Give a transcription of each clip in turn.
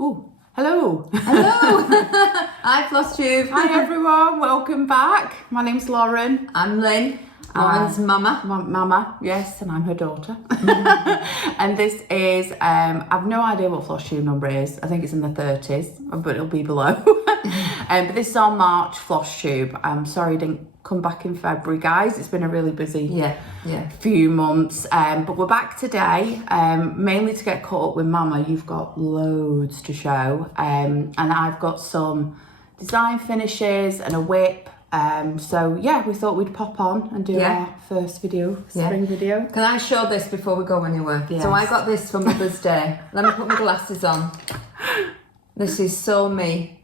Oh, hello. Hello. Hi, Flosstube. Hi, everyone. Welcome back. My name's Lauren. I'm Lynn. Lauren's mama. Mama, yes, and I'm her daughter. And this is, I've no idea what Flosstube number is. I think it's in the 30s, but it'll be below. But this is our March Flosstube. I'm sorry I didn't come back in February, guys. It's been a really busy few months. But we're back today, mainly to get caught up with Mama. You've got loads to show. And I've got some design finishes and a whip. So yeah, we thought we'd pop on and do our first video, spring video. Can I show this before we go anywhere? Yes. So I got this for Mother's Day. Let me put my glasses on. This is so me.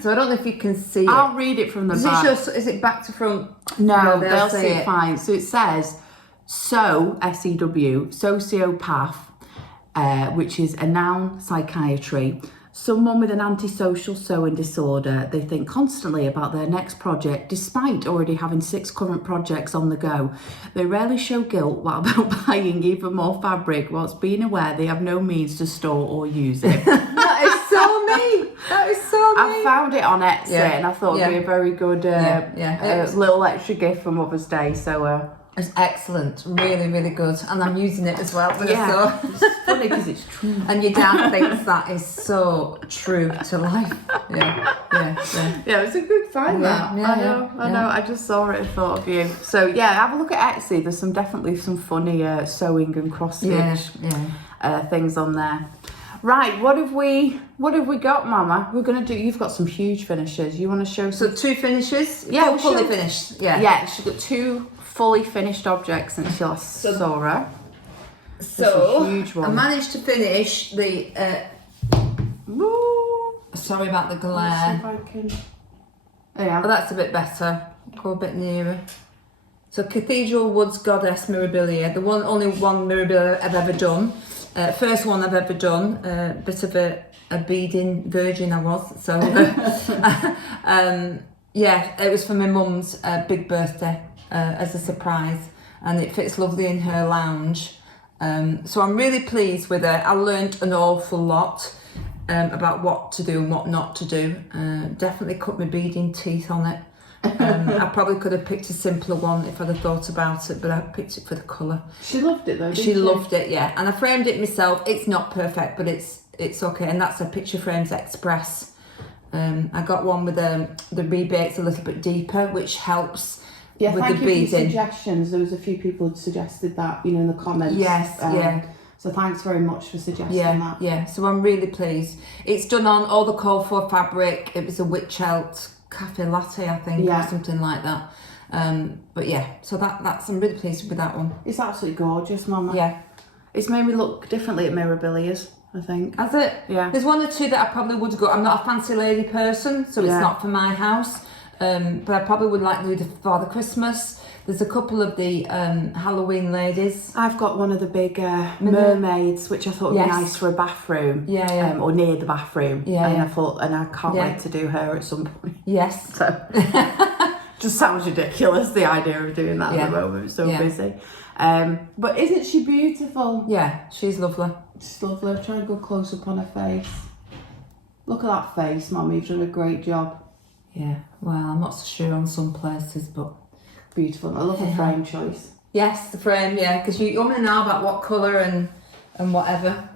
So I don't know if you can see it. I'll read it from the back. Is it back to front? No, they'll see it fine. So it says, S-E-W, sociopath, which is a noun, psychiatry. Someone with an antisocial sewing disorder. They think constantly about their next project, despite already having 6 current projects on the go. They rarely show guilt while about buying even more fabric, whilst being aware they have no means to store or use it. That is so me. That is so me. I found it on Etsy and I thought it'd be a very good little extra gift for Mother's Day. So it's excellent, really, really good, and I'm using it as well. It's funny because it's true, and your dad thinks that is so true to life. Yeah, it's a good find. I know. I just saw it and thought of you. So yeah, have a look at Etsy. There's definitely some funny sewing and cross stitch things on there. Right, what have we got, Mama? We're gonna do. You've got some huge finishes. You want to show? So 2 finishes. Yeah, fully finished. Yeah. She's got 2 fully finished objects since she last saw her. So huge one. I managed to finish the. Sorry about the glare. Let's see if I can... Oh, that's a bit better. Go a bit nearer. So Cathedral Woods Goddess Mirabillia, only one Mirabillia I've ever done. First one I've ever done. Bit of a beading virgin I was. So it was for my mum's big birthday as a surprise, and it fits lovely in her lounge. So I'm really pleased with it. I learnt an awful lot about what to do and what not to do. Definitely cut my beading teeth on it. I probably could have picked a simpler one if I'd have thought about it, but I picked it for the colour. She loved it though, didn't she? She loved it, yeah. And I framed it myself. It's not perfect, but it's okay. And that's a Picture Frames Express. I got one with the rebates a little bit deeper, which helps with the beading. Thank you for your suggestions. There was a few people who suggested that, in the comments. Yes, So thanks very much for suggesting that. Yeah, so I'm really pleased. It's done on all the called for fabric. It was a Witchelt cafe latte, I think, or something like that. But yeah, so that's I'm really pleased with that one. It's absolutely gorgeous, Mama. Yeah. It's made me look differently at Mirabillia's, I think. Has it? Yeah. There's 1 or 2 that I probably would go. I'm not a fancy lady person, so it's not for my house. But I probably would like to do the Father Christmas. There's a couple of the Halloween ladies. I've got one of the big mermaids, which I thought would be nice for a bathroom. Or near the bathroom. I thought, and I can't wait to do her at some point. Yes. So, just sounds ridiculous, the idea of doing that at the moment. It's so busy. But isn't she beautiful? Yeah, she's lovely. She's lovely. I'll try and go close up on her face. Look at that face, Mum. You've done a great job. Yeah, well, I'm not so sure on some places, but... Beautiful. I love the frame choice. Yes, the frame, because you only know about what colour and whatever.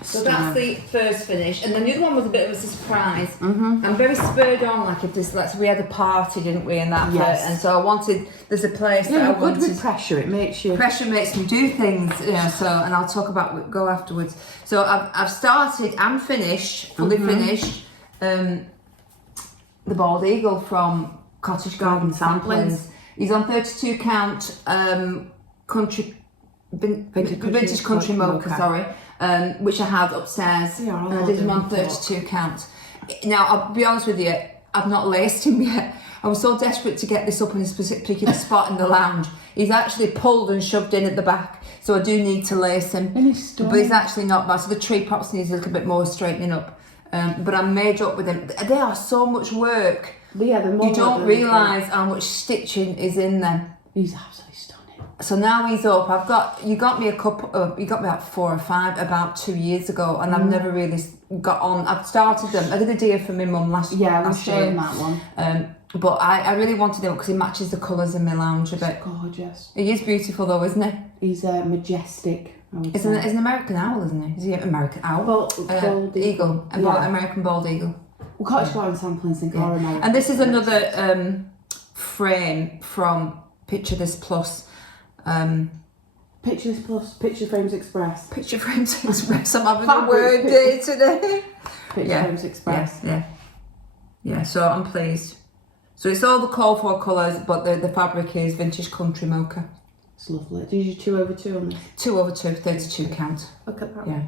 So that's the first finish, and then the other one was a bit of a surprise. I'm very spurred on, like if this, we had a party, didn't we, and that, and so I wanted. There's a place that I wanted. Good with pressure. It makes you. Pressure makes me do things, So, and I'll talk about go afterwards. So I've started and finished, fully finished, the bald eagle from Cottage Garden Samplings. He's on 32 count vintage country mocha, which I had upstairs. And I did him on 32 count. Now, I'll be honest with you, I've not laced him yet. I was so desperate to get this up in a specific particular spot in the lounge. He's actually pulled and shoved in at the back, so I do need to lace him. But he's actually not bad. So the tree props needs a little bit more straightening up. But I'm made up with them. They are so much work. You don't realise how much stitching is in them. He's absolutely stunning. So now he's up. You got me about 4 or 5 about 2 years ago, and I've never really got on. I've started them. I did a deer for my mum last year. Yeah, we've shown that one. But I really wanted him because he matches the colours in my lounge a bit. Gorgeous. He is beautiful though, isn't he? He's majestic. He's an American owl, isn't he? Is he an American owl? Bald eagle. American bald eagle. Well, Cottage Garden samplings think are American. And this is another frame from Picture This Plus. Picture This Plus, Picture Frames Express. Picture Frames Express. I'm having a word day today. Picture Frames Express. Yeah, so I'm pleased. So it's all the call for colours, but the fabric is vintage country mocha. It's lovely. Did you do 2/2 on this? 2/2, 32 count. Look at that. Yeah.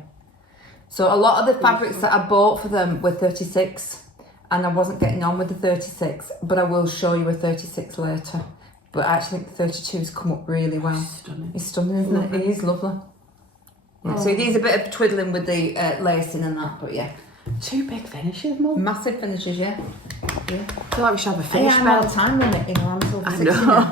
So a lot of the fabrics that I bought for them were 36, and I wasn't getting on with the 36, but I will show you a 36 later. But I actually think the 32's come up really well. Stunning. It's stunning, isn't it? It is lovely. Yeah. So it needs a bit of twiddling with the lacing and that, but yeah. 2 big finishes, Mum. Massive finishes, yeah. I feel like we should have a finish I'm bell. out of time limit, you know, I'm over 60 know. now.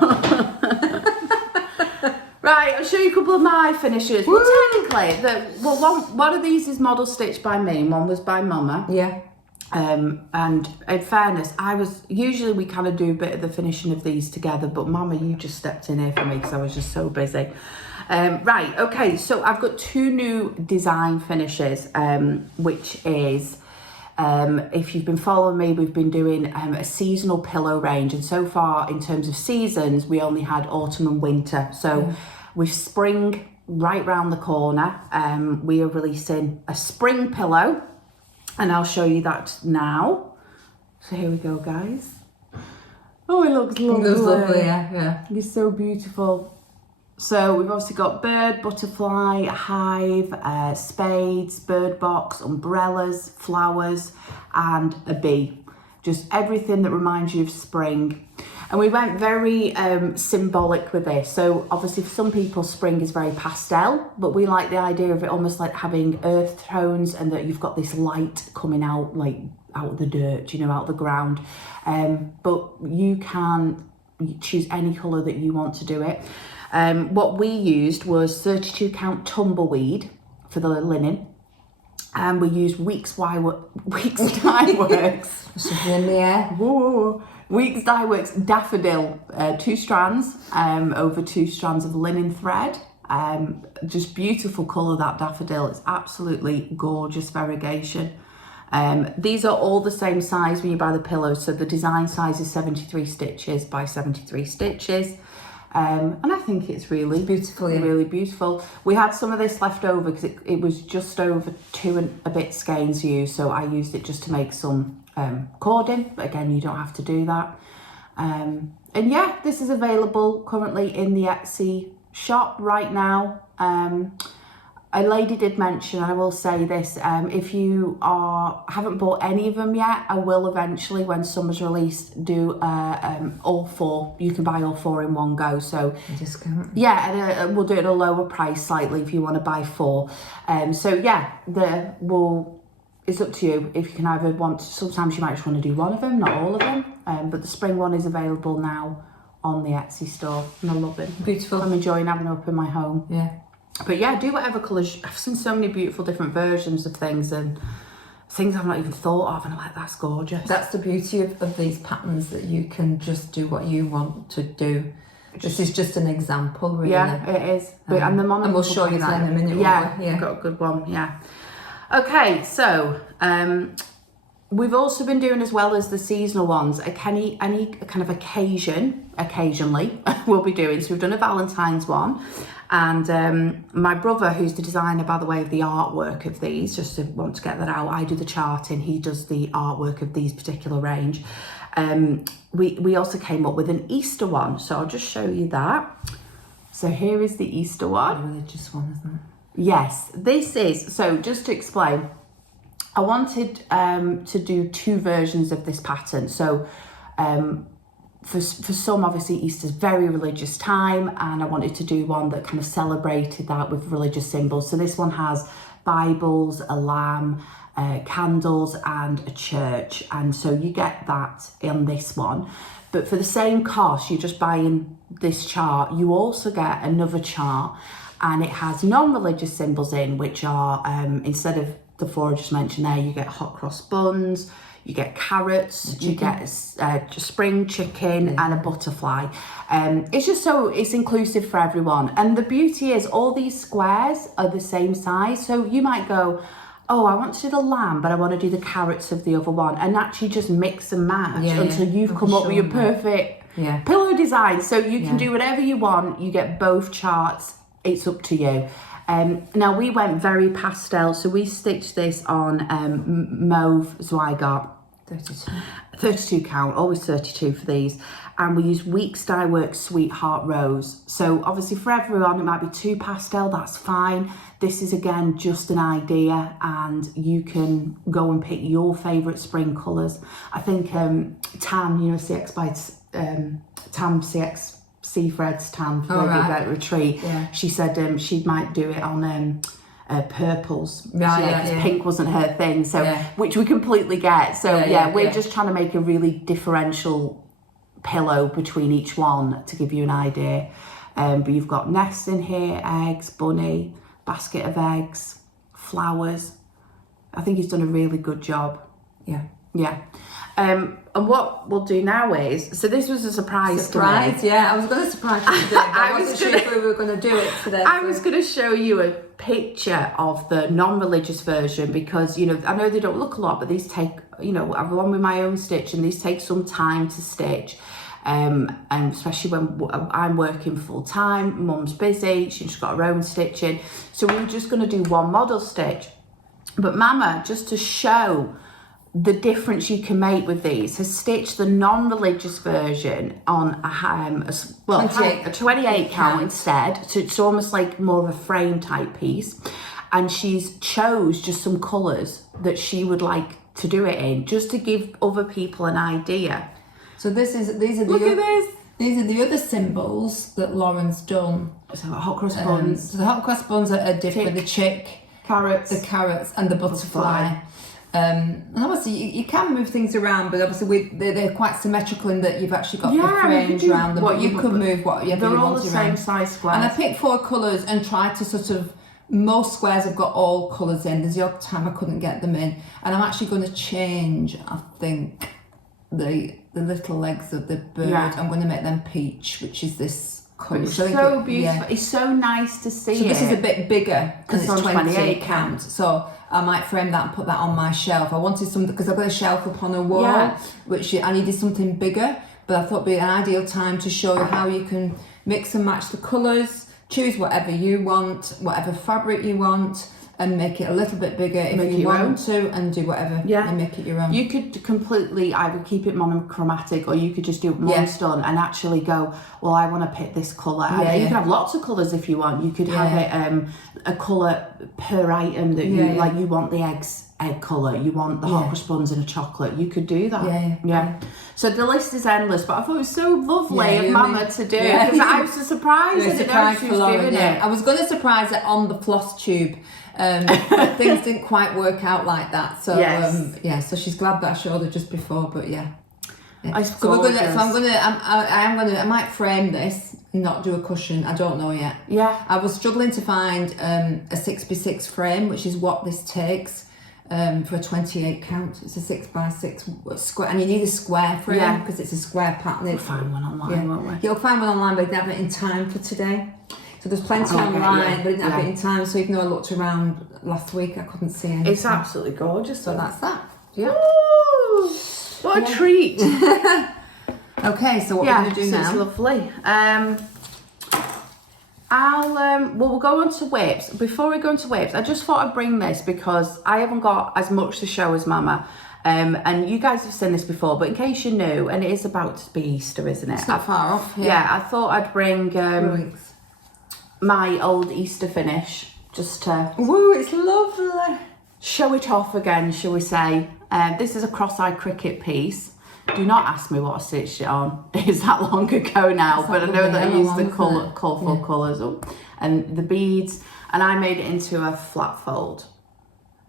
Right, I'll show you a couple of my finishes. Well, technically, one of these is model stitched by me, and one was by Mama. Yeah. And in fairness, usually we kind of do a bit of the finishing of these together, but Mama, you just stepped in here for me because I was just so busy. Right, okay, so I've got 2 new design finishes, which is, if you've been following me, we've been doing a seasonal pillow range, and so far in terms of seasons, we only had autumn and winter. So with spring right round the corner, we are releasing a spring pillow, and I'll show you that now. So here we go, guys. Oh, it looks lovely. It looks lovely, yeah. It's so beautiful. So we've obviously got bird, butterfly, hive, spades, bird box, umbrellas, flowers, and a bee. Just everything that reminds you of spring. And we went very symbolic with this. So obviously for some people, spring is very pastel, but we like the idea of it almost like having earth tones, and that you've got this light coming out, like out of the dirt, you know, out of the ground. But you can choose any colour that you want to do it. What we used was 32 count tumbleweed for the linen, and we used Weeks Dye Works. Something in the air. Whoa. Weeks Dye Works daffodil, 2 strands over 2 strands of linen thread. Just beautiful colour, that daffodil. It's absolutely gorgeous variegation. These are all the same size when you buy the pillows. So the design size is 73 stitches by 73 stitches. And I think it's really beautiful, really beautiful. We had some of this left over because it was just over 2 and a bit skeins used, so I used it just to make some cording, but again, you don't have to do that. And yeah, this is available currently in the Etsy shop right now. A lady did mention, I will say this, if you haven't bought any of them yet, I will eventually, when summer's released, do all 4. You can buy all 4 in one go. So discount. Yeah, and we'll do it at a lower price slightly if you want to buy 4. So yeah, it's up to you if you can either sometimes you might just want to do one of them, not all of them. But the spring one is available now on the Etsy store, and I love it. Beautiful. I'm enjoying having it up in my home. Yeah. But yeah, do whatever colours. I've seen so many beautiful different versions of things, and things I've not even thought of, and I'm like, that's gorgeous. That's the beauty of these patterns, that you can just do what you want to do. This is just an example, really. Yeah, it is. And we'll show you that in a minute. Yeah, I've got a good one, yeah. Okay, so we've also been doing, as well as the seasonal ones, any kind of occasionally we'll be doing. So we've done a Valentine's one, and my brother, who's the designer, by the way, of the artwork of these, just to want to get that out, I do the charting, he does the artwork of these particular range. We also came up with an Easter one, so I'll just show you that. So here is the Easter one. The religious one, isn't it? Yes, this is, so just to explain, I wanted to do 2 versions of this pattern. So for some, obviously Easter's very religious time, and I wanted to do one that kind of celebrated that with religious symbols. So this one has Bibles, a lamb, candles and a church, and so you get that in this one. But for the same cost, you're just buying this chart, you also get another chart, and it has non-religious symbols in, which are instead of the 4 I just mentioned there, you get hot cross buns, you get carrots, you get spring chicken and a butterfly. It's just so it's inclusive for everyone. And the beauty is all these squares are the same size. So you might go, oh, I want to do the lamb, but I want to do the carrots of the other one, and actually just mix and match until you've come up with your perfect pillow design. So you can do whatever you want. You get both charts. It's up to you. Now we went very pastel, so we stitched this on mauve Zweigart. 32 count, always 32 for these. And we used Weeks Dye Works Sweetheart Rose. So obviously for everyone it might be too pastel, that's fine. This is again just an idea, and you can go and pick your favourite spring colours. I think Tam, CX by Tam CX Seafred's Tam for the event retreat. She said she might do it on purples, because pink wasn't her thing, so which we completely get. So we're just trying to make a really differential pillow between each one to give you an idea. But you've got nests in here, eggs, bunny, basket of eggs, flowers. I think he's done a really good job. And what we'll do now is, so this was a surprise to me. I was going to surprise you today, but I wasn't sure if we were going to do it today. I was going to show you a picture of the non-religious version, because I know they don't look a lot, but these take, I've along with my own stitch, and these take some time to stitch. And especially when I'm working full time, mum's busy, she's got her own stitching, so we were just going to do one model stitch. But Mama, just to show the difference you can make with these, has stitched the non-religious version on a 28 count instead, so it's almost like more of a frame type piece, and she's chose just some colours that she would like to do it in, just to give other people an idea. So these are the other symbols that Lauren's done. So hot cross buns. So the hot cross buns are different. The chick, the carrots, and the butterfly. And obviously you can move things around, but obviously they're quite symmetrical in that you've actually got the frames around them. But you could move whatever you want around. They're all the same size squares. And I picked 4 colours and tried to sort of. Most squares have got all colours in. There's the odd time I couldn't get them in, and I'm actually going to change. I think the little legs of the bird. I'm going to make them peach, which is this colour. It's so beautiful. It's so nice to see. So this is a bit bigger because it's 28 count. So I might frame that and put that on my shelf. I wanted something because I've got a shelf up on a wall, which I needed something bigger. But I thought it'd be an ideal time to show you how you can mix and match the colours. Choose whatever you want, whatever fabric you want, and make it a little bit bigger if you want to, and do whatever and make it your own. You could completely either keep it monochromatic, or you could just do it once done and actually go, well, I want to pick this colour. You can have lots of colours if you want. You could have it a colour per item that you like. You want the egg colour, you want the hot cross buns and a chocolate. You could do that. So the list is endless, but I thought it was so lovely of Mama to do, because I was so surprised. I didn't know she was doing it. I was going to surprise it on the Flosstube, but things didn't quite work out like that. So so she's glad that I showed her just before. But so we're gonna. So I might frame this and not do a cushion. I don't know yet. I was struggling to find a 6x6 frame, which is what this takes. For a 28 count, it's a 6x6 square, and you need a square frame because it's a square pattern. We'll find one online, won't we? You'll find one online, but I didn't have it in time for today. So there's plenty online, but I didn't have it in time. So even though I looked around last week, I couldn't see anything. It's absolutely gorgeous. So that's that. Ooh, what a treat! Okay, so what we're going to do now? It's lovely. We'll go on to whips. Before we go into whips, I just thought I'd bring this because I haven't got as much to show as Mama. And you guys have seen this before, but in case you're new, and it is about to be Easter, isn't it? It's not far off. I thought I'd bring my old Easter finish, just to... Woo, it's lovely. Show it off again, shall we say. This is a cross-eyed cricket piece. Do not ask me what I stitched it on. It's that long ago now, but I know that I used the colourful colours and the beads, and I made it into a flat fold.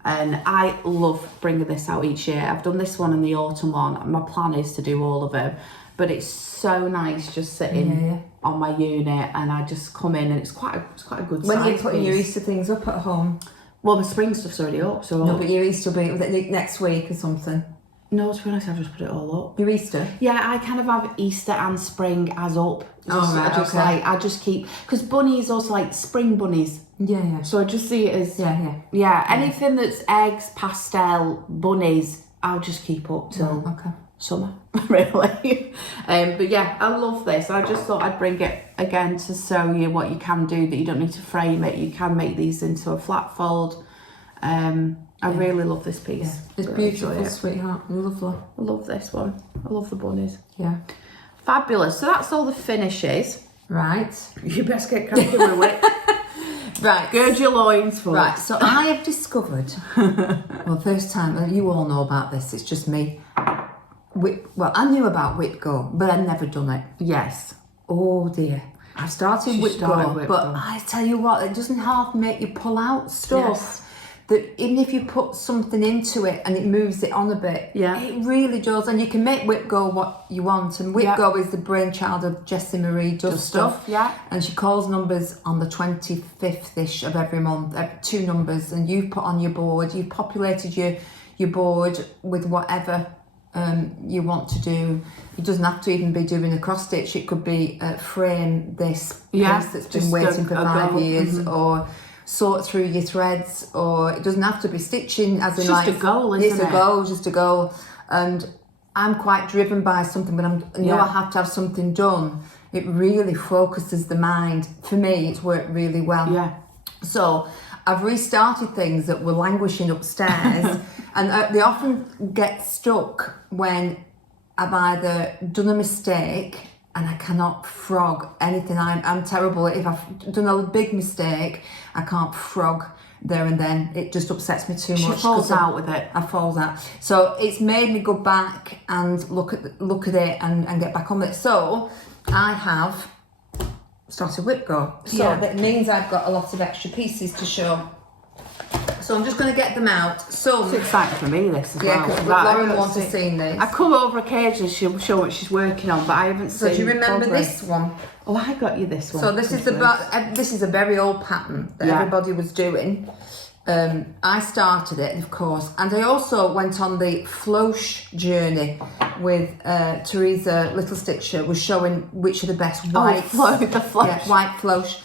And I love bringing this out each year. I've done this one and the autumn one. My plan is to do all of them. But it's so nice just sitting on my unit, and I just come in and it's quite a good size. When are you putting your Easter things up at home? Well, my spring stuff's already up, so... No, but your Easter will be next week or something. No, to be honest, I've just put it all up. Your Easter? Yeah, I kind of have Easter and spring as up. I just keep... Because bunnies also like spring bunnies. Yeah. So I just see it as... Yeah, anything that's eggs, pastel, bunnies, I'll just keep up till summer, really. But yeah, I love this. I just thought I'd bring it again to show you what you can do, that you don't need to frame it. You can make these into a flat fold. I really love this piece. It's really beautiful, sweetheart. Lovely. I love this one. I love the bunnies. Yeah. Fabulous. So that's all the finishes. Right. You best get cracking with it. Right. Gird your loins for Right, so I have discovered, well, first time, you all know about this, it's just me. Well, I knew about Whip Go, but I'd never done it. Yes. Oh dear. I've started Whip Go, but I tell you what, it doesn't half make you pull out stuff. Yes. That even if you put something into it and it moves it on a bit, it really does. And you can make Whip Go what you want. And Whip Go is the brainchild of Jessie Marie Does Stuff. Yeah. And she calls numbers on the 25th-ish of every month, 2 numbers, and you've put on your board, you've populated your board with whatever you want to do. It doesn't have to even be doing a cross stitch. It could be frame this piece that's been waiting for 5 years, or sort through your threads, or it doesn't have to be stitching, as in just a goal, isn't it? It's a goal, just a goal. And I'm quite driven by something, but I know I have to have something done. It really focuses the mind. For me, it's worked really well. Yeah. So I've restarted things that were languishing upstairs, and they often get stuck when I've either done a mistake and I cannot frog anything. I'm terrible. If I've done a big mistake, I can't frog there and then. It just upsets me too much. She falls out with it. I fall out. So it's made me go back and look at it and get back on with it. So I have started Whip Go. So that means I've got a lot of extra pieces to show. So I'm just going to get them out. So it's exciting for me, this as well. Yeah, because Lauren wants to see this. I come over occasionally, she'll show what she's working on, but I haven't seen. So do you remember this one? Oh, I got you this one. So this is a very old pattern that everybody was doing. I started it, of course, and I also went on the Flosh journey with Teresa Little Stitcher, was showing which are the best whites. The Flosh. Yeah, white Flosh.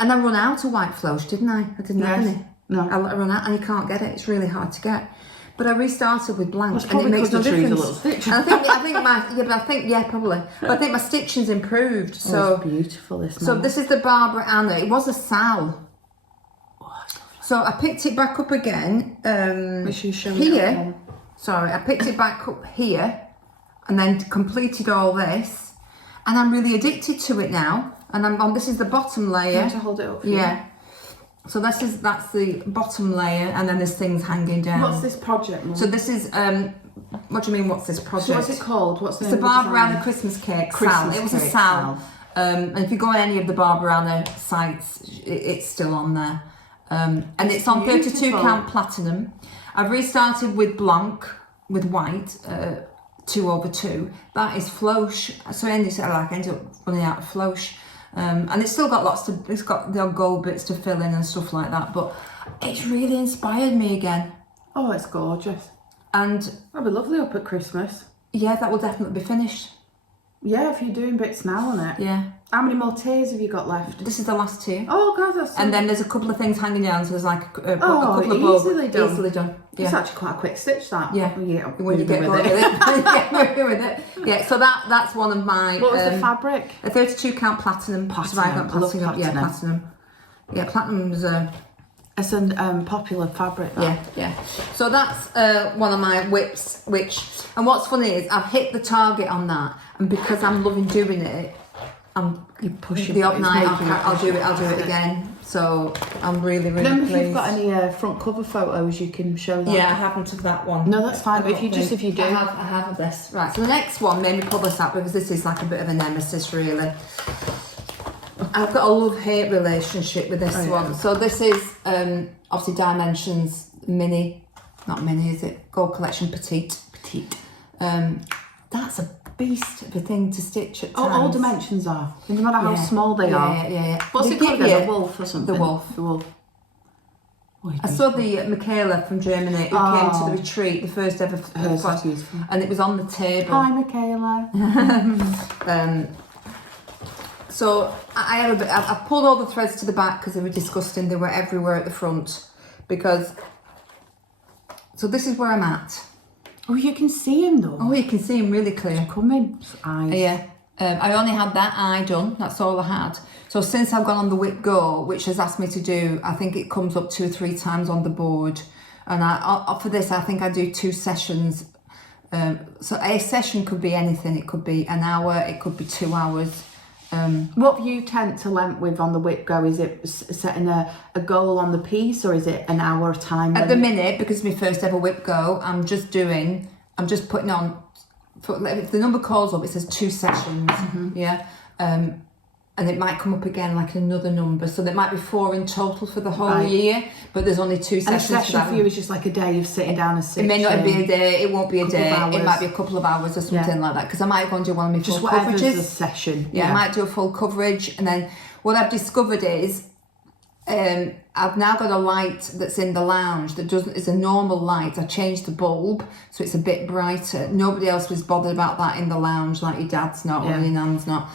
And I run out of white Flosh, didn't I? I didn't have any. No. I run out, and you can't get it. It's really hard to get. But I restarted with blank, and it makes no difference. And I think probably. But I think my stitching's improved. So it's beautiful. This is the Barbara Anna. It was a Sal. So I picked it back up again here. Sorry, I picked it back up here, and then completed all this, and I'm really addicted to it now. And I'm on. This is the bottom layer. You have to hold it up. Yeah. So that's the bottom layer, and then there's things hanging down. What's this project, Mum? So this is what do you mean? What's this project? So what's it called? What's the name? It's the Barbara Anna Christmas cake. Sal. It was a Sal. And if you go on any of the Barbara Anna sites, it's still on there. And it's on 32 count platinum. I've restarted with blanc, with white, 2/2. That is Flosh. So I ended up running out of Flosh. And it's still got it's got the gold bits to fill in and stuff like that, but it's really inspired me again. Oh, it's gorgeous. And that'll be lovely up at Christmas. Yeah, that will definitely be finished. Yeah, if you're doing bits now on it. Yeah. How many more tiers have you got left? This is the last tier. Oh god, that's. And then there's a couple of things hanging down, so there's like a couple of easily done. Easily done. Yeah. It's actually quite a quick stitch, that. Yeah. When you get going with it. Get moving with it. Yeah. So that's one of my. What was the fabric? A 32 count platinum. Platinum. Platinum. Yeah, platinum. Yeah, platinum's. It's a popular fabric. Yeah. So that's one of my whips. And what's funny is I've hit the target on that, and because I'm loving doing it, you push the odd night. I'll do it again. So I'm really pleased. If you've got any front cover photos, you can show that. Yeah, I haven't of that one. No, that's fine. But if you do, I have of this. Right. So the next one made me pull this up because this is like a bit of a nemesis, really. I've got a love-hate relationship with this one. So this is obviously Dimensions Mini not mini, is it? Gold Collection Petite. Petite. That's a beast of a thing to stitch at times. Oh, all dimensions are. No matter how small they are. Yeah. What's it called again? The wolf or something? The wolf. The wolf. I saw the Michaela from Germany who came to the retreat, the first ever and it was on the table. Hi, Michaela. So I pulled all the threads to the back because they were disgusting. They were everywhere at the front so this is where I'm at. Oh, you can see him though. Oh, you can see him really clear. Coming. Eyes. Yeah. I only had that eye done. That's all I had. So since I've gone on the Whip Go, which has asked me to do, I think it comes up 2 or 3 times on the board. And for this, I think I do 2 sessions. So a session could be anything. It could be an hour. It could be 2 hours. What do you tend to length with on the Whip Go? Is it setting a goal on the piece, or is it an hour time? At the minute, because it's my first ever Whip Go, I'm just putting on, if the number calls up, it says 2 sessions, yeah? And it might come up again like another number, so there might be 4 in total for the whole year, but there's only 2 sessions. And a session for you is just like a day of sitting down and stitching. It may not be a day, it won't be a day, it might be a couple of hours or something like that, because I might go and do one of my full coverages. Just a session. Yeah, I might do a full coverage, and then what I've discovered is I've now got a light that's in the lounge that is a normal light. I changed the bulb so it's a bit brighter. Nobody else was bothered about that in the lounge, like your dad's not or your nan's not.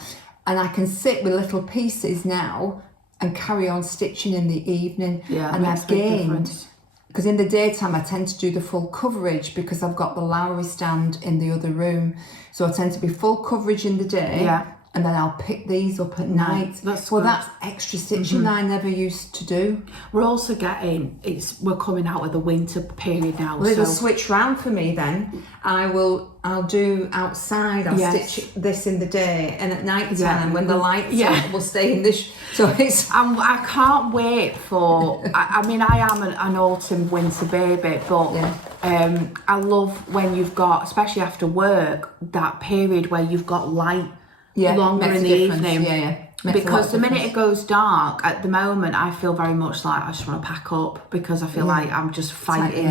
And I can sit with little pieces now and carry on stitching in the evening. Yeah, and I've gained, because in the daytime I tend to do the full coverage because I've got the Lowry stand in the other room. So I tend to be full coverage in the day. Yeah. And then I'll pick these up at night. That's extra stitching I never used to do. We're also getting, we're coming out of the winter period now. Well, it'll switch round for me then. I'll do outside, I'll stitch this in the day, and at night time when the lights on, we'll stay in this. So it's... I can't wait for, I mean, I am an autumn winter baby, but I love when you've got, especially after work, that period where you've got light longer in the evening. Because the minute it goes dark, at the moment, I feel very much like I just want to pack up because I feel like I'm just fighting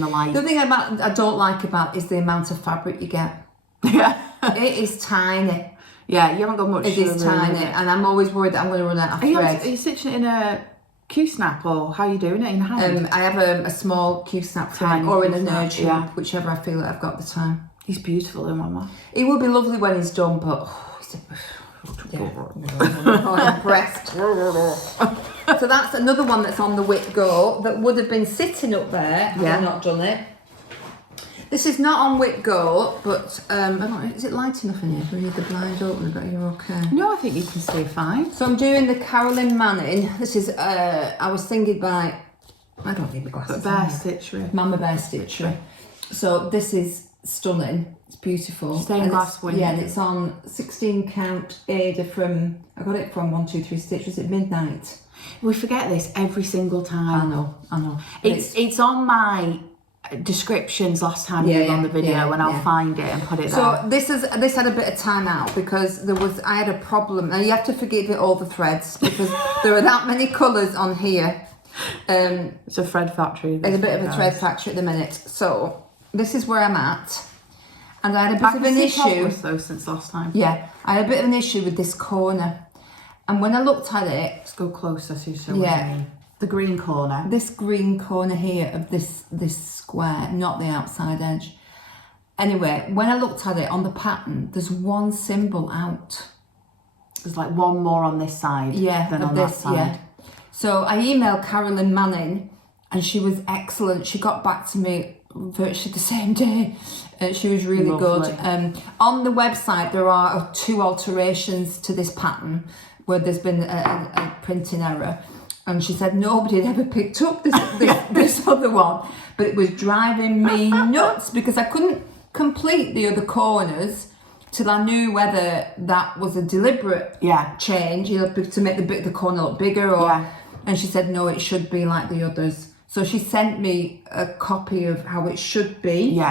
the light. The thing I don't like about is the amount of fabric you get. It is tiny. Yeah, you haven't got much. It is tiny, and I'm always worried that I'm going to run out of thread. Are you stitching it in a Q-snap, or how are you doing it in hand? I have a small Q-snap frame, or in a nerd hoop, whichever I feel that I've got the time. He's beautiful, though, Mama. It will be lovely when he's done, but I'm impressed. So that's another one that's on the Whip Go that would have been sitting up there had I not done it. This is not on Whip Go, but I don't know, is it light enough in here? Do we need the blind open? But you're okay. No, I think you can see fine. So I'm doing the Carolyn Manning. This is I was thinking by, I don't need my glasses. Bear Stitchery. Mama Bear Stitchery. So this is stunning. It's beautiful. Stained glass window. Yeah, and it's on 16 count Aida from, I got it from 123 Stitch. Was it Midnight? We forget this every single time. I know. It's on my descriptions last time you were on the video, and I'll find it and put it there. So this had a bit of time out because I had a problem, and you have to forgive it all the threads because there are that many colours on here. It's a thread factory. It's a bit of a thread factory at the minute. So this is where I'm at. And I had a bit of an issue though since last time. Yeah, I had a bit of an issue with this corner, and when I looked at it, let's go closer so you see what I mean. The green corner. This green corner here of this square, not the outside edge. Anyway, when I looked at it on the pattern, there's one symbol out. There's like one more on this side than on that side. Yeah. So I emailed Carolyn Manning, and she was excellent. She got back to me virtually the same day. She was really good. On the website there are 2 alterations to this pattern where there's been a printing error, and she said nobody had ever picked up this other one, but it was driving me nuts because I couldn't complete the other corners till I knew whether that was a deliberate change, to make the corner look bigger, or and she said no, it should be like the others. So she sent me a copy of how it should be.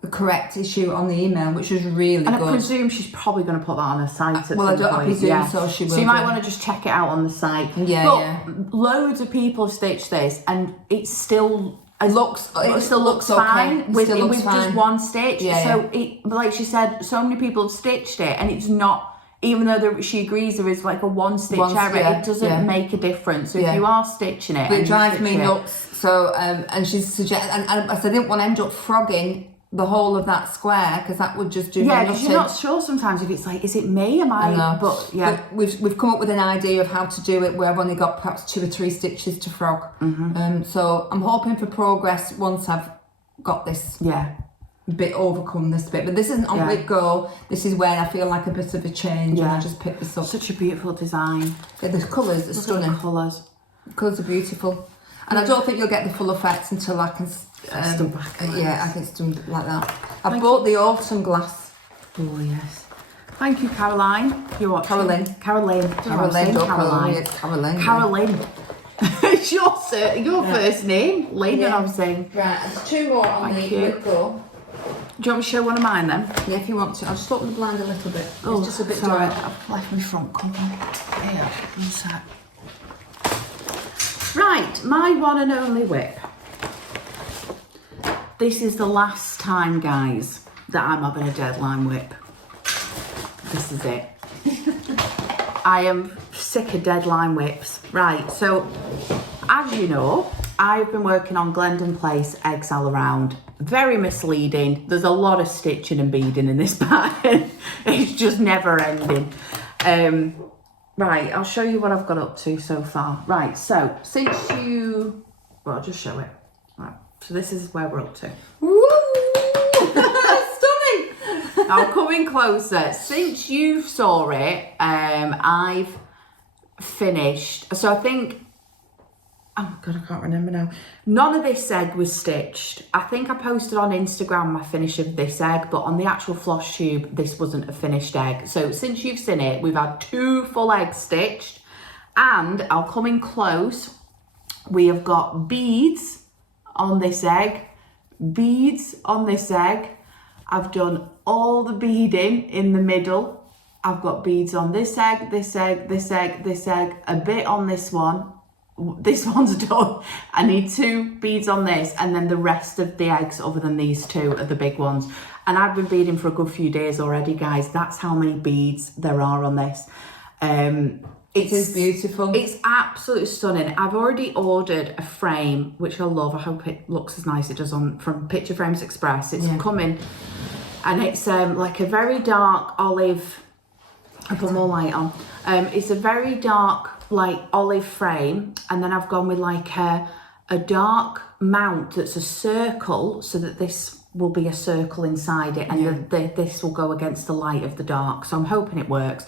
The correct issue on the email, which was really good. And I presume she's probably going to put that on her site at some point. I presume so she will. So you might want to just check it out on the site. But loads of people have stitched this, and it's still It still looks fine okay. with Still looks fine. just one stitch. Yeah, so it, like she said, so many people have stitched it, and it's not. Even though she agrees there is like a one stitch error, it doesn't make a difference. So if you are stitching it, but it drives me nuts. So and she's suggested, and I said I didn't want to end up frogging the whole of that square because that would just do me nothing. Because you're not sure sometimes if it's like, is it me? Am I? know. But we've come up with an idea of how to do it where I've only got perhaps 2 or 3 stitches to frog. So I'm hoping for progress once I've got this bit overcome this bit. But this isn't on Let Go. This is where I feel like a bit of a change, and I just picked this up. Such a beautiful design. Yeah, the colours are stunning. The colours. The colours are beautiful. And I don't think you'll get the full effect until I can... it's done back. I think it's done like that. I bought the autumn glass. Oh, yes. Thank you, Caroline. You're watching. Caroline. Caroline. It's Caroline. Caroline. It's your first name. Lane, and I'm saying. Right, there's 2 more on the Let Go. Do you want me to show one of mine then? Yeah, if you want to. I'll just open the blind a little bit. Oh, it's just a bit sorry. dark. I've left my front cover. Here, one sec. Right, my one and only whip. This is the last time, guys, that I'm having a deadline whip. This is it. I am sick of deadline whips. Right, so as you know, I've been working on Glendon Place eggs all around. Very misleading. There's a lot of stitching and beading in this pattern. It's just never ending. Right, I'll show you what I've got up to so far. Right, so since you... Well, I'll just show it. Right, so this is where we're up to. Woo! Stunning! I'll come in closer. Since you saw it, I've finished. So I think... Oh God, I can't remember now. None of this egg was stitched. I think I posted on Instagram my finish of this egg, but on the actual Flosstube, this wasn't a finished egg. So since you've seen it, we've had 2 full eggs stitched, and I'll come in close. We have got beads on this egg, beads on this egg. I've done all the beading in the middle. I've got beads on this egg, this egg, this egg, this egg, a bit on this one. This one's done. I need 2 beads on this, and then the rest of the eggs other than these 2 are the big ones. And I've been beading for a good few days already, guys. That's how many beads there are on this. It is beautiful. It's absolutely stunning. I've already ordered a frame, which I love. I hope it looks as nice as it does from Picture Frames Express. It's coming, and it's like a very dark olive. I put more light on. It's a very dark like olive frame, and then I've gone with like a dark mount that's a circle, so that this will be a circle inside it, and this will go against the light of the dark. So I'm hoping it works.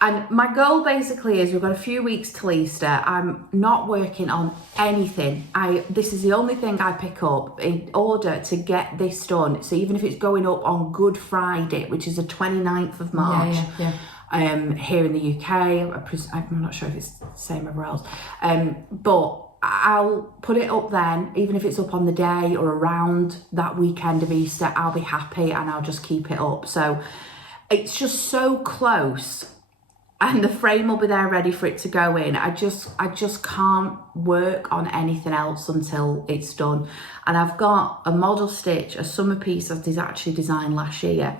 And my goal basically is, we've got a few weeks till Easter. I'm not working on anything. This is the only thing I pick up in order to get this done. So even if it's going up on Good Friday, which is the 29th of March, here in the UK, I'm not sure if it's the same everywhere else, but I'll put it up then, even if it's up on the day or around that weekend of Easter. I'll be happy, and I'll just keep it up. So it's just so close, and the frame will be there ready for it to go in. I just can't work on anything else until it's done. And I've got a model stitch, a summer piece I actually designed last year,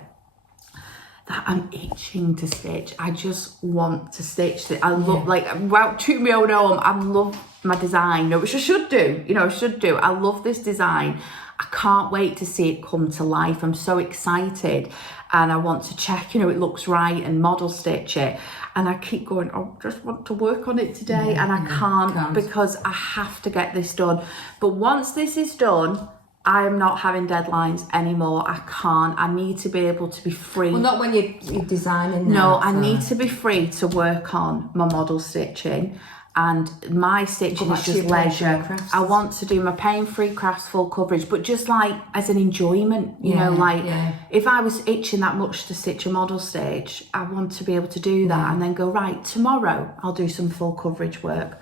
that I'm itching to stitch. I just want to stitch it. I love, like, well, to my own home, I love my design, which I should do, I should do. I love this design. I can't wait to see it come to life. I'm so excited, and I want to check, it looks right, and model stitch it. And I keep going, I just want to work on it today, and I can't because I have to get this done. But once this is done, I am not having deadlines anymore. I can't. I need to be able to be free. Well, not when you're designing. No, I need to be free to work on my model stitching. And my stitching is just leisure. I want to do my Painfree crafts full coverage, but just like as an enjoyment, if I was itching that much to stitch a model stitch, I want to be able to do that and then go, right, tomorrow I'll do some full coverage work.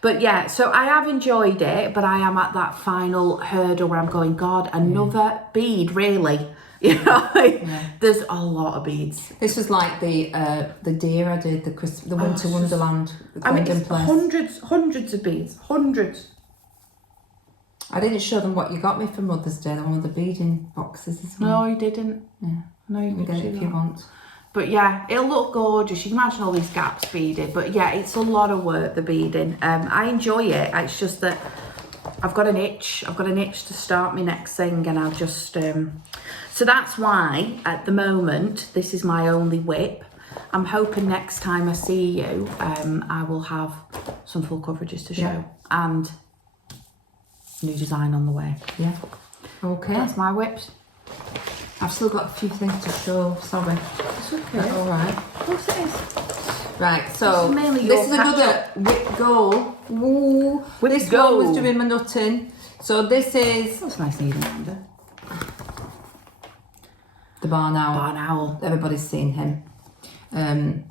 But yeah, so I have enjoyed it, but I am at that final hurdle where I'm going, God, another bead, really? There's a lot of beads. This was like the deer I did, the Winter Wonderland. Glendon Place. Hundreds of beads, hundreds. I didn't show them what you got me for Mother's Day, one of the beading boxes as well. No, you didn't. Yeah. No, you can get it if you want. But yeah, it'll look gorgeous. You can imagine all these gaps beaded. But yeah, it's a lot of work, the beading. I enjoy it. It's just that I've got an itch. I've got an itch to start my next thing, and I'll just... So that's why, at the moment, this is my only whip. I'm hoping next time I see you, I will have some full coverages to show. And new design on the way. Yeah. Okay. That's my whips. I've still got a few things to show, sorry. It's okay. All right. Of course it is. Right, so this is another whip go. Ooh, this one was doing my nutting. So this is... That's nice and even under. The barn owl. Barn owl. Everybody's seen him. And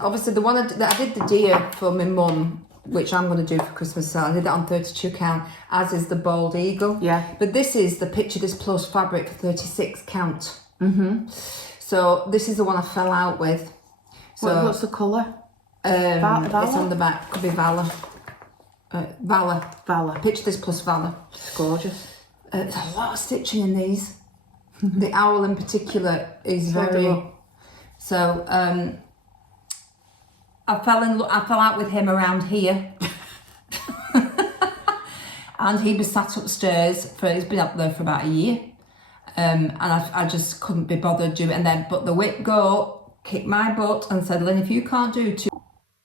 obviously the one that I did the deer for my mum, which I'm going to do for Christmas, so I did that on 32 count, as is the bald eagle. Yeah. But this is the Picture This Plus fabric for 36 count. Mm-hmm. So this is the one I fell out with. So what's the colour? Valour? It's on the back. Could be Valour. Valour. Valour. Picture This Plus Valour. It's gorgeous. There's a lot of stitching in these. The owl in particular is very... So I fell out with him around here. And he was sat upstairs he's been up there for about a year. And I just couldn't be bothered doing it. But the whip go kicked my butt and said, Lynn, if you can't do two...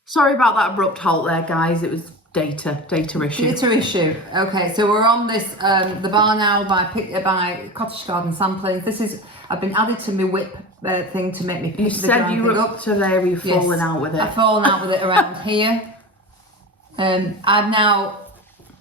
Sorry about that abrupt halt there, guys. It was data issue. Data issue. Okay, so we're on this, the Barn Owl by Cottage Garden samplings. This is, I've been added to my whip thing to make me pick You said you were up to there, you've fallen out with it. I've fallen out with it around here. I've now...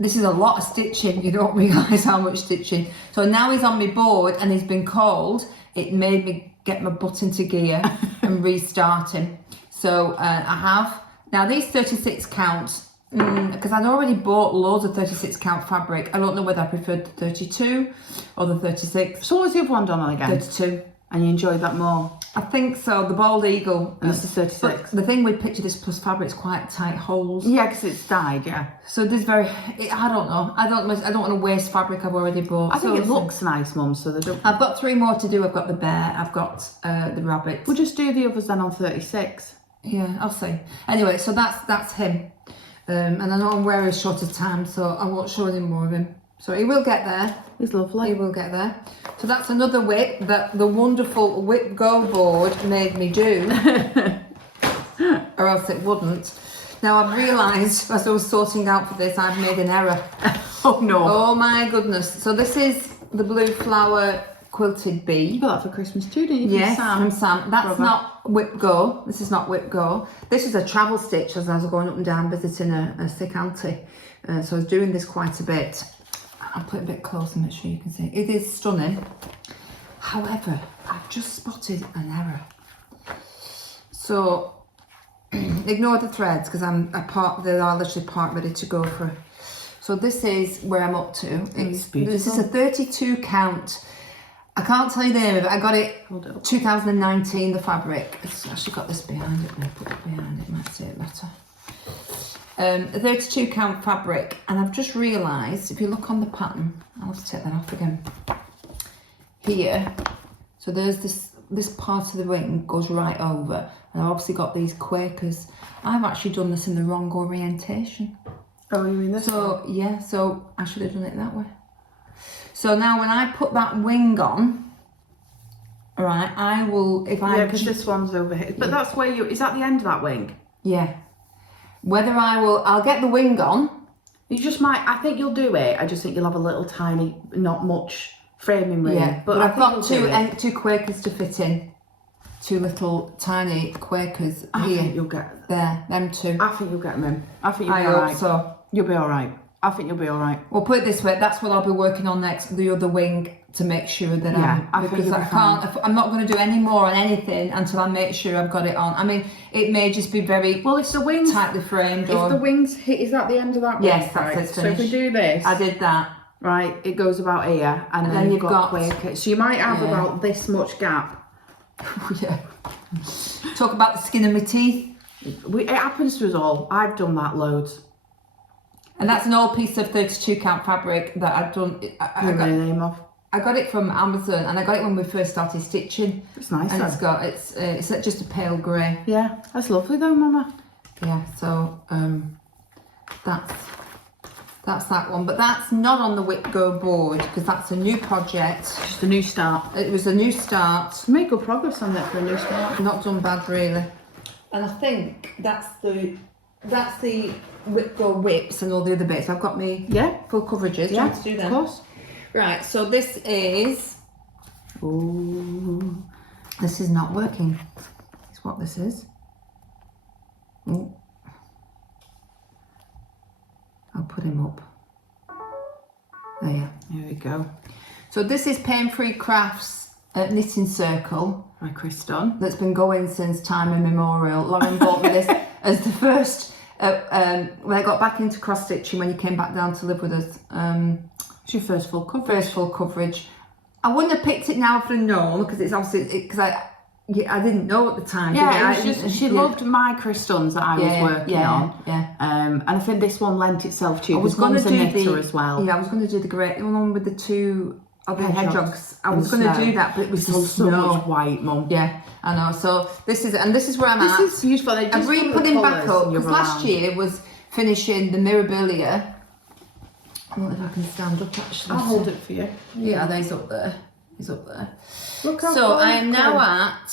This is a lot of stitching, you don't realise how much stitching. So now he's on my board and he's been cold. It made me get my butt into gear and restart him. So I have. Now these 36 counts, because I'd already bought loads of 36 count fabric. I don't know whether I preferred the 32 or the 36. So what was the other one done on again? 32. And you enjoyed that more? I think so, the bald eagle. And this is 36. But the thing with Picture This Plus fabric is quite tight holes. Yeah, because it's dyed, yeah. So this I don't know. I don't want to waste fabric I've already bought. I think it looks nice, Mum, so they don't... I've got 3 more to do. I've got the bear, I've got the rabbit. We'll just do the others then on 36. Yeah, I'll see. Anyway, so that's him. And I know I'm very short of time, so I won't show any more of him. So he will get there. He's lovely. He will get there. So that's another whip that the wonderful Whip Go board made me do, or else it wouldn't. Now I've realised as I was sorting out for this, I've made an error. Oh no. Oh my goodness. So this is the blue flower quilted bead. You got that for Christmas too, didn't you? Yes, from Sam. That's not Whip Go. This is not Whip Go. This is a travel stitch as I was going up and down visiting a sick auntie. So I was doing this quite a bit. I'll put it a bit closer and make sure you can see. It is stunning. However, I've just spotted an error. So ignore the threads because they are literally part ready to go for. So this is where I'm up to. It's beautiful. This is a 32 count. I can't tell you the name of it. I got it 2019, the fabric. It's actually got this behind it. I'll put it behind it, might see it better. A 32 count fabric, and I've just realised if you look on the pattern, I'll have to take that off again. Here, so there's this part of the wing goes right over, and I've obviously got these Quakers. I've actually done this in the wrong orientation. Oh, you mean this? So yeah, so I should have done it that way. So now when I put that wing on, all right, I will Yeah, because this one's over here. But that's where is that the end of that wing? Yeah. Whether I'll get the wing on. You just might, I think you'll do it. I just think you'll have a little tiny, not much framing room. Yeah, but I've got two Quakers to fit in. 2 little tiny Quakers I here. think you'll get there, them 2. I think you'll get them in. I think you'll be all right. I hope so. You'll be all right. I think you'll be all right. Well, put it this way, that's what I'll be working on next, the other wing, to make sure that I'm not going to do any more on anything until I make sure I've got it on. I mean, it may just be very if the wings tightly framed. If the wings hit, is that the end of that wing? Yes, that's it. So if we do this, I did that. Right, it goes about here, and then you've got Quaker. So you might have about this much gap. Yeah. Talk about the skin of my teeth. It happens to us all. I've done that loads. And that's an old piece of 32 count fabric that I've done. I got the name of. I got it from Amazon, and I got it when we first started stitching. It's nice. And though. it's just a pale grey. Yeah, that's lovely though, Mama. Yeah, so that's that one, but that's not on the Whip Go board because that's a new project. Just a new start. It was a new start. You made good progress on that for a new start. Not done bad really. And I think that's the Whip Go whips and all the other bits. I've got me full coverages. Yeah, to do them. Of course. Right, so this is. Ooh, this is not working. It's what this is. Ooh. I'll put him up. There we go. So this is Painfree Crafts Knitting Circle by Chris Dunn. That's been going since time immemorial. Lauren bought me this as the first when I got back into cross stitching when you came back down to live with us. It's your first full coverage. First full coverage. I wouldn't have picked it now for no because it's obviously because I didn't know at the time. Yeah, it was just she loved my Chris Dunns that I was working on. Yeah. And I think this one lent itself to you. I was going to do knitter as well. Yeah, I was going to do the great one with the two other hedgehogs. I was And going to do that, but it was so much white, Mum. Yeah, I know. So this is where I'm at. This is useful. I'm re-putting back up because last year was finishing the Mirabillia. I don't know if I can stand up actually. I'll hold it for you. Yeah, there's up there. He's up there. Look how so I am now at.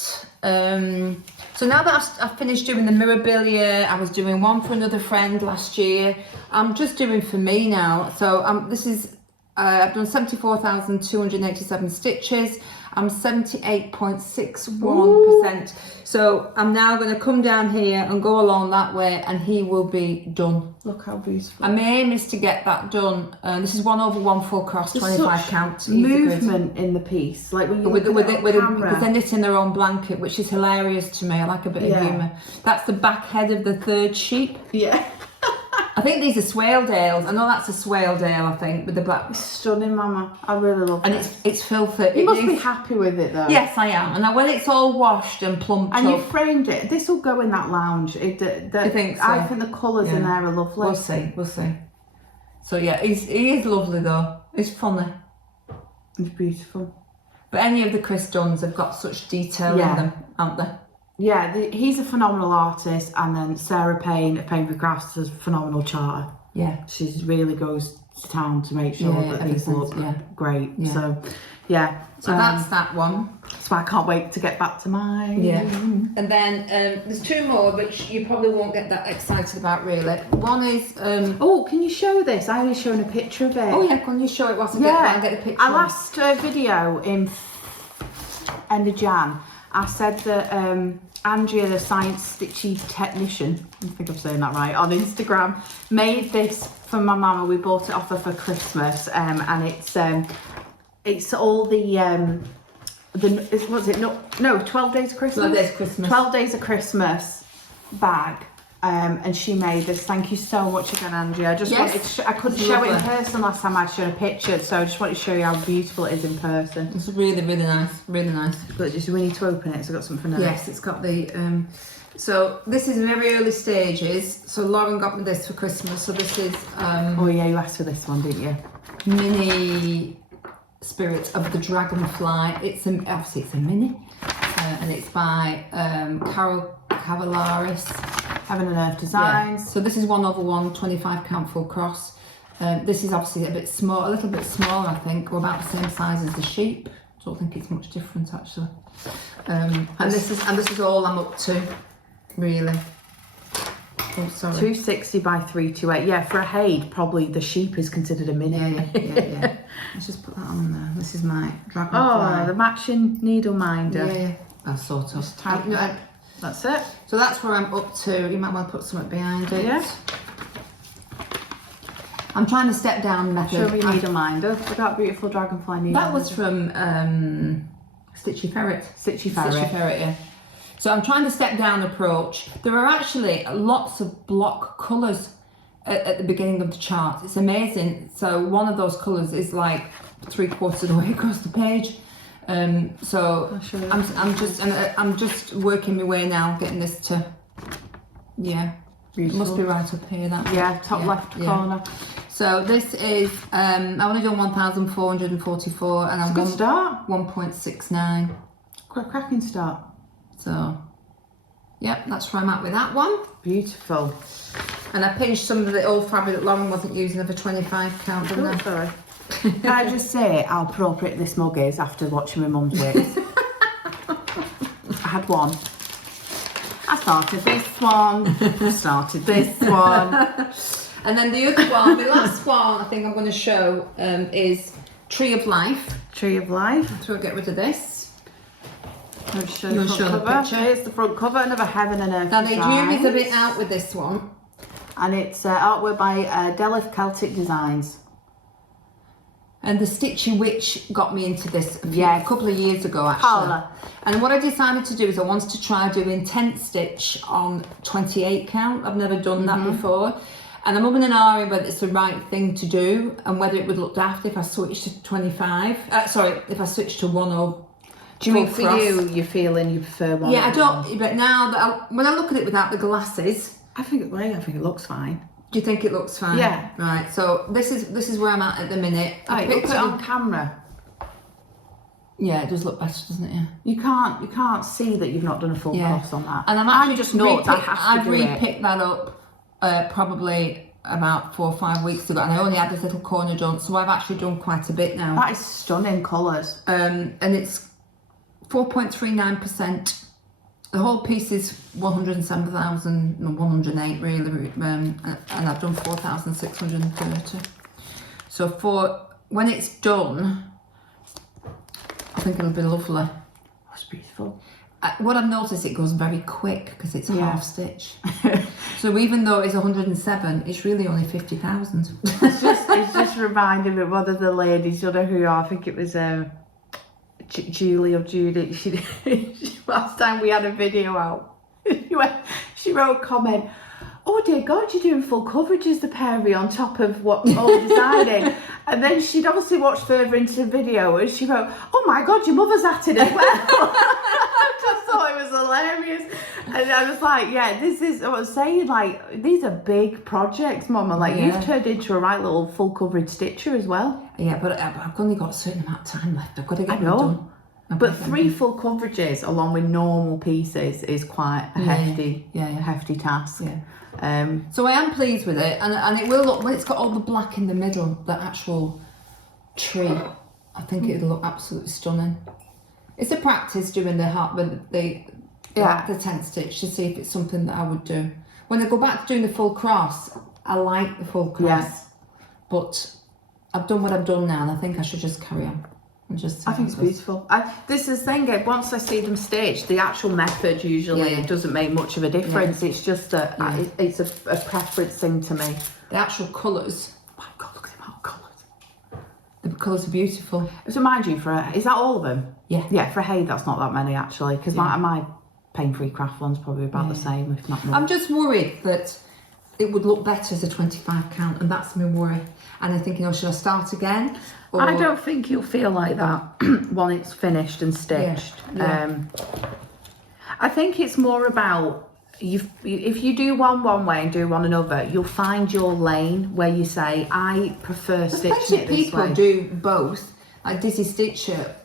So now that I've finished doing the Mirabillia, I was doing one for another friend last year. I'm just doing for me now. So this is. I've done 74,287 stitches. I'm 78.61%. So I'm now going to come down here and go along that way and he will be done. Look how beautiful. And my aim is to get that done. This is 1/1 full cross, 25 count. Movement in the piece. Like when you with because they're knitting their own blanket, which is hilarious to me. I like a bit of humour. That's the back head of the third sheep. Yeah. I think these are Swaledales. I know that's a Swaledale, I think, with the black. It's stunning, Mama. I really love it. And it's filthy. You must be happy with it, though. Yes, I am. And when it's all washed and plumped and up. you framed it. This will go in that lounge. I think so. I think the colours in there are lovely. We'll see. So yeah, he is lovely though. He's funny. It's beautiful. But any of the Chris Dunns have got such detail in them, aren't they? Yeah, he's a phenomenal artist, and then Sarah Paine at Painfree Crafts is a phenomenal charter. Yeah, she really goes to town to make sure that these look great. Yeah. So that's that one. So I can't wait to get back to mine. Yeah, and then there's two more which you probably won't get that excited about really. One is oh, can you show this? I only shown a picture of it. Oh yeah, can you show it whilst I get the picture? Our last video in end of Jan, I said that Andrea, the science stitchy technician, I think I'm saying that right, on Instagram, made this for my mama. We bought it off her for Christmas, and it's all the 12 days of Christmas. 12 days of Christmas. 12 days of Christmas bag. And she made this. Thank you so much again, Andrea. I just wanted to I couldn't show it in person last time I'd shown a picture, so I just wanted to show you how beautiful it is in person. It's really, really nice, really nice. But just we need to open it, so I've got something else. Yes, it's got the so this is very early stages. So Lauren got me this for Christmas. So this is oh yeah, you asked for this one, didn't you? Mini Spirit of the Dragonfly. Obviously it's a mini, and it's by Carol Cavalaris. Heaven and Earth Designs. Yeah. So this is 1/1 25 count full cross. This is obviously a bit small, a little bit smaller, I think, or about the same size as the sheep. Don't think it's much different actually. And this is all I'm up to, really. Oh, sorry. 260 by 328. Yeah, for a Haid, probably the sheep is considered a mini. Yeah. Let's just put that on there. This is my Dragonfly. Oh, the matching needle minder. Yeah. That's sort of. That's it. So that's where I'm up to. You might want to put something behind it. Yeah. I'm trying to step down method. Show me needle minder. Look at that beautiful Dragonfly needle. That was from Stitchy Ferret. Stitchy Ferret, yeah. So I'm trying to step down approach. There are actually lots of block colours at the beginning of the chart. It's amazing. So one of those colours is like 3/4 of the way across the page. So I'm just working my way now, getting this to, It must be right up here, that. Yeah, top left corner. So this is, I've only done 1,444 and I'm good start. 1.69. Cracking start. So, yep, that's where I'm at with that one. Beautiful. And I pinched some of the old fabric that Lauren wasn't using of a 25 count, didn't I? Sorry. Can I just say how appropriate this mug is after watching my mum's wigs? I had one. I started this one. I started this one. And then the other one, the last one I think I'm going to show is Tree of Life. Tree of Life. So we'll get rid of this. I'll show the front cover. Here's the front cover, another heaven and earth. Now the jury's a bit out with this one. And it's artwork by Delith Celtic Designs. And the Stitchy Witch got me into this a couple of years ago actually. Paula. And what I decided to do is I wanted to try doing 10 stitch on 28 count. I've never done that before. And I'm umming and ahhing whether it's the right thing to do and whether it would look daft if I switched to 25. If I switched to 1 or... Do you mean for you're feeling you prefer one? Yeah, I don't, but now that when I look at it without the glasses... I think it looks fine. Do you think it looks fine? Yeah. Right, so this is where I'm at the minute. I put it on camera. Yeah, it does look better, doesn't it? Yeah. You can't see that you've not done a full cross on that. And I've repicked that up probably about 4 or 5 weeks ago, and I only had this little corner done, so I've actually done quite a bit now. That is stunning colours. And it's 4.39%. The whole piece is 107,108 really, and I've done 4,630. So for when it's done, I think it'll be lovely. That's beautiful. What I've noticed, it goes very quick because it's half stitch. So even though it's 107, it's really only 50,000. It's just reminding me of one of the ladies, you know who I think it was Julie or Judy. She last time we had a video out, she wrote a comment, "Oh dear God, you're doing full coverage as the Painfree on top of what all designing." And then she'd obviously watched further into the video and she wrote, "Oh my God, your mother's at it as well." I just thought it was hilarious. And I was like, yeah, this is, I was saying, like, these are big projects, Mama. Like, you've turned into a right little full coverage stitcher as well. Yeah, but I've only got a certain amount of time left. I've got to get it done. But 3 full coverages along with normal pieces is quite a hefty task. Yeah. So I am pleased with it, and it will look, when it's got all the black in the middle, the actual tree, I think it'll look absolutely stunning. It's a practice doing the 10 stitch to see if it's something that I would do. When I go back to doing the full cross, I like the full cross, but I've done what I've done now, and I think I should just carry on. I think it's beautiful. This is the thing, once I see them staged, the actual method usually doesn't make much of a difference. It's just it's a preference thing to me. The actual colours. Oh my God, look at them all colours. The colours are beautiful. So mind you, is that all of them? Yeah. Yeah, for hay that's not that many actually, because my Painfree craft one's probably about the same, if not more. I'm just worried that it would look better as a 25 count, and that's my worry. And I'm thinking, should I start again? Or... I don't think you'll feel like that when it's finished and stitched. I think it's more about if you do one way and do one another, you'll find your lane where you say, I prefer stitching it this people way. Do both. Like Dizzy Stitcher,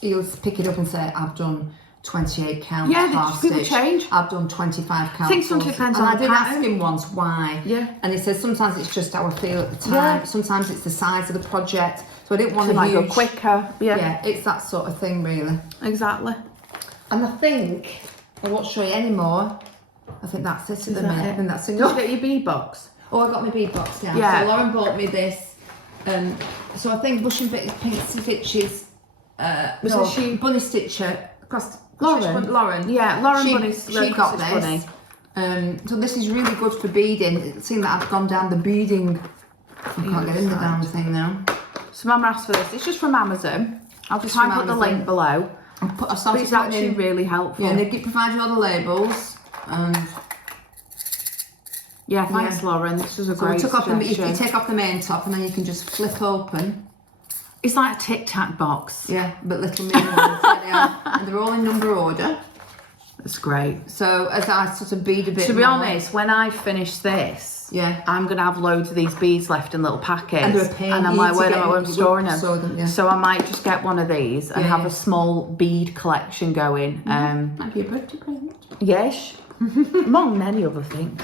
he'll pick it up and say, I've done 28 counts, half stitch. Change. I've done 25 counts. I think sometimes depends on the pattern. I did ask him once why. Yeah. And he says sometimes it's just how I feel at the time. Yeah. Sometimes it's the size of the project. So I didn't want to go quicker. Yeah, it's that sort of thing really. Exactly. And I think I won't show you anymore. I think that's it at the minute. I think that's it. Did you get your bead box? Oh, I got my bead box, yeah. So Lauren bought me this. So I think Bush and Pink Stitches. Bunny Stitcher. Lauren. Yeah, Lauren she got this. So this is really good for beading. Seeing that I've gone down the beading. I can't get in the damn thing now. So Mum asked for this. It's just from Amazon. I'll just try and put the link below. It's actually really helpful. Yeah, and they provide you all the labels. Yeah, thanks Lauren. This was a great suggestion. You take off the main top and then you can just flip open. It's like a Tic Tac box. Yeah, but little mini ones. There they are. And they're all in number order. It's great. So as I sort of bead a bit. To be honest, when I finish this, I'm gonna have loads of these beads left in little packets, and they're a pain. And I'm like, where am I storing them? Yeah. So I might just get one of these and have a small bead collection going. Might be a birthday present. Yes, among many other things.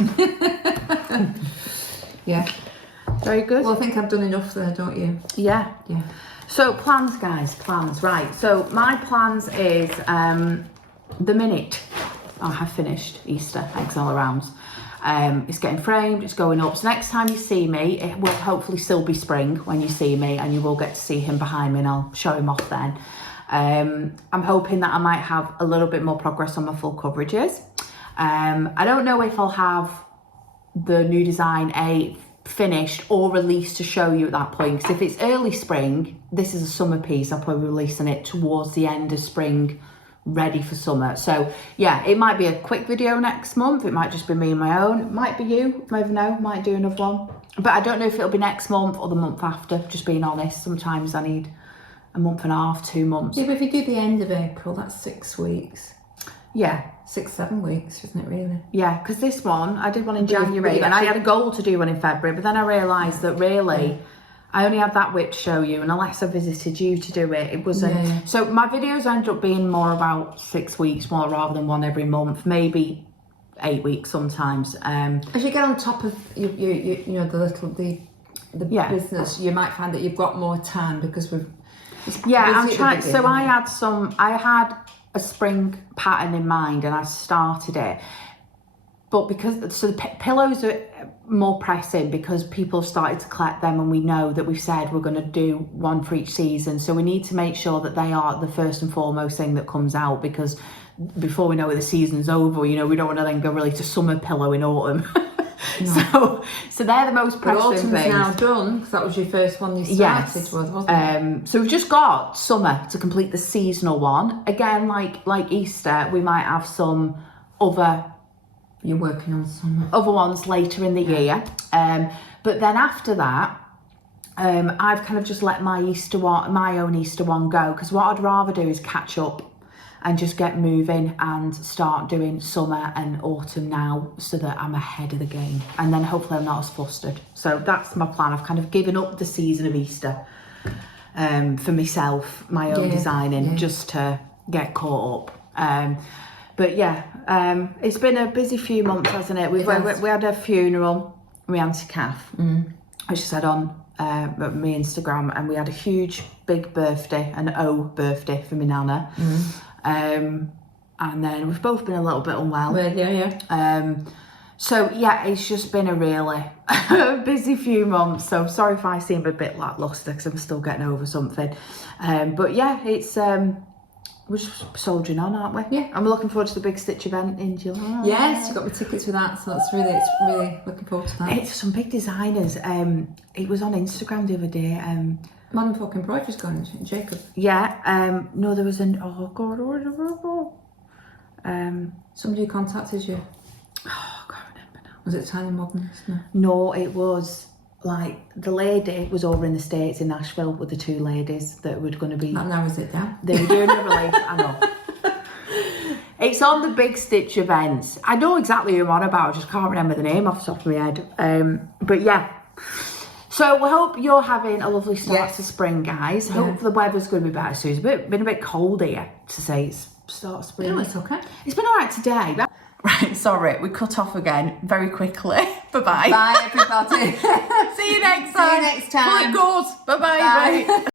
Yeah. Very good. Well, I think I've done enough there, don't you? Yeah. Yeah. So plans, guys, plans. Right. So my plans is the minute I have finished Easter eggs all around. It's getting framed, it's going up. So next time you see me, it will hopefully still be spring when you see me, and you will get to see him behind me, and I'll show him off then. I'm hoping that I might have a little bit more progress on my full coverages. I don't know if I'll have the new design finished or released to show you at that point, because if it's early spring, this is a summer piece, I'll probably be releasing it towards the end of spring, ready for summer. So yeah, it might be a quick video next month, it might just be me and my own, it might be you, never know, might do another one, but I don't know if it'll be next month or the month after, just being honest. Sometimes I need a month and a half, 2 months. Yeah, but if you do the end of April, that's 6 weeks. Yeah. 6-7 weeks, isn't it really? Yeah, because this one, I did one in January, and I had a goal to do one in February, but then I realised that really, I only had that whip to show you, and unless I visited you to do it, it wasn't. Yeah. So my videos end up being more about 6 weeks more rather than one every month, maybe 8 weeks sometimes. As you get on top of you know, the business, you might find that you've got more time because we've. I'm trying. So I had a spring pattern in mind, and I started it. But because the pillows are more pressing because people have started to collect them, and we know that we've said we're going to do one for each season, so we need to make sure that they are the first and foremost thing that comes out, because before we know it, the season's over. You know, we don't want to then go really to summer pillow in autumn. No. So they're the most pressing things. Autumn's now done, because that was your first one you started with, wasn't it? So we've just got summer to complete the seasonal one. Again, like Easter, we might have some other. You're working on some other ones later in the year, but then after that, I've kind of just let my own Easter one go, because what I'd rather do is catch up and just get moving and start doing summer and autumn now, so that I'm ahead of the game, and then hopefully I'm not as flustered. So that's my plan. I've kind of given up the season of Easter for myself, my own designing, just to get caught up. But yeah, it's been a busy few months, hasn't it? We had a funeral, my auntie Kath, which I said on my Instagram, and we had a huge, big birthday, an O birthday for my nana. And then we've both been a little bit unwell. So yeah, it's just been a really busy few months. So sorry if I seem a bit lackluster, because I'm still getting over something. But yeah, it's we're just soldiering on, aren't we? Yeah. And we're looking forward to the big Stitch event in July. Yes, you got my tickets for that, so it's really looking forward to that. It's some big designers. It was on Instagram the other day. Modern Folk Embroidery's gone, Jacob. Yeah. No, there was an somebody who contacted you. Oh, I can't remember now. Was it Tiny Modern? No, it was like the lady was over in the States in Nashville with the two ladies that were going to be. That narrows it down. They were doing a release. I know. It's on the big Stitch events. I know exactly who I'm on about. I just can't remember the name off the top of my head. But yeah. So we hope you're having a lovely start to spring, guys. Hope the weather's going to be better soon. It's been a bit cold here to say it's start of spring. No, it's okay. It's been all right today. Right, sorry, we cut off again very quickly. Bye-bye. Bye, everybody. See you next time. See you next time. Good. Bye-bye. Bye.